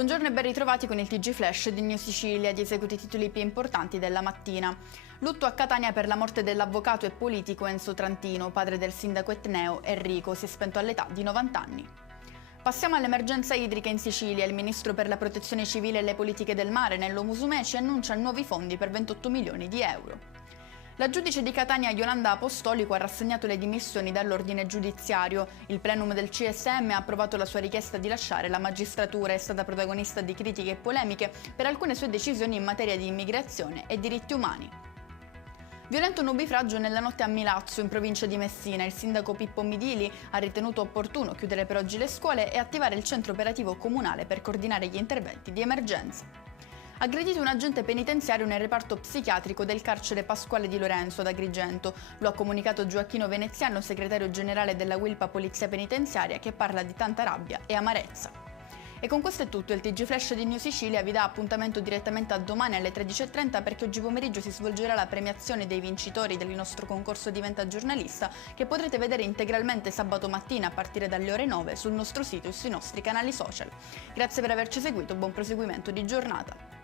Buongiorno e ben ritrovati con il TG Flash di New Sicilia, di eseguiti i titoli più importanti della mattina. Lutto a Catania per la morte dell'avvocato e politico Enzo Trantino, padre del sindaco etneo Enrico, si è spento all'età di 90 anni. Passiamo all'emergenza idrica in Sicilia. Il ministro per la protezione civile e le politiche del mare, Nello Musumeci, annuncia nuovi fondi per 28 milioni di euro. La giudice di Catania Yolanda Apostolico ha rassegnato le dimissioni dall'ordine giudiziario. Il plenum del CSM ha approvato la sua richiesta di lasciare la magistratura. È stata protagonista di critiche e polemiche per alcune sue decisioni in materia di immigrazione e diritti umani. Violento nubifragio nella notte a Milazzo, in provincia di Messina. Il sindaco Pippo Midili ha ritenuto opportuno chiudere per oggi le scuole e attivare il centro operativo comunale per coordinare gli interventi di emergenza. Aggredito un agente penitenziario nel reparto psichiatrico del carcere Pasquale di Lorenzo ad Agrigento. Lo ha comunicato Gioacchino Veneziano, segretario generale della Wilpa Polizia Penitenziaria, che parla di tanta rabbia e amarezza. E con questo è tutto. Il TG Flash di New Sicilia vi dà appuntamento direttamente a domani alle 13:30, perché oggi pomeriggio si svolgerà la premiazione dei vincitori del nostro concorso Diventa Giornalista, che potrete vedere integralmente sabato mattina a partire dalle ore 9 sul nostro sito e sui nostri canali social. Grazie per averci seguito, buon proseguimento di giornata.